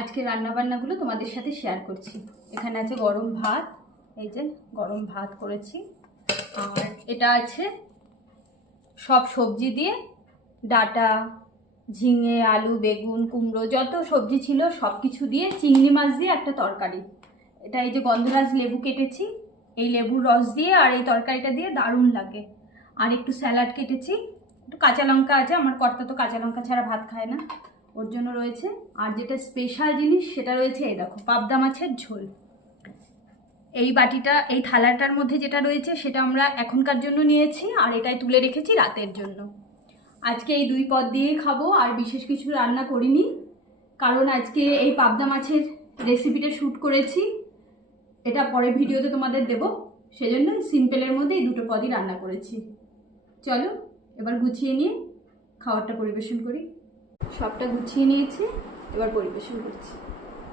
আজকে রান্নাবান্নাগুলো তোমাদের সাথে শেয়ার করছি। এখানে আছে গরম ভাত, এই যে গরম ভাত করেছি। আর এটা আছে সব সবজি দিয়ে ডাঁটা, ঝিঙে, আলু, বেগুন, কুমড়ো, যত সবজি ছিল সব কিছু দিয়ে চিংড়ি মাছ দিয়ে একটা তরকারি। এটা এই যে গন্ধরাজ লেবু কেটেছি, এই লেবুর রস দিয়ে আর এই তরকারিটা দিয়ে দারুণ লাগে। আর একটু স্যালাড কেটেছি, একটু কাঁচা লঙ্কা আছে, আমার কর্তা তো কাঁচা লঙ্কা ছাড়া ভাত খায় না, ওর জন্য রয়েছে। আর যেটা স্পেশাল জিনিস সেটা রয়েছে এই দেখো, পাবদা মাছের ঝোল। এই বাটিটা, এই থালাটার মধ্যে যেটা রয়েছে সেটা আমরা এখনকার জন্য নিয়েছি, আর এটাই তুলে রেখেছি রাতের জন্য। আজকে এই দুই পদ দিয়েই খাবো, আর বিশেষ কিছু রান্না করিনি, কারণ আজকে এই পাবদা মাছের রেসিপিটা শ্যুট করেছি, এটা পরের ভিডিওতে তোমাদের দেবো, সেজন্য সিম্পলের মধ্যে এই দুটো পদই রান্না করেছি। চলো এবার গুছিয়ে নিয়ে খাবারটা পরিবেশন করি। সবটা গুছিয়ে নিয়েছি, এবার পরিবেশন করছি।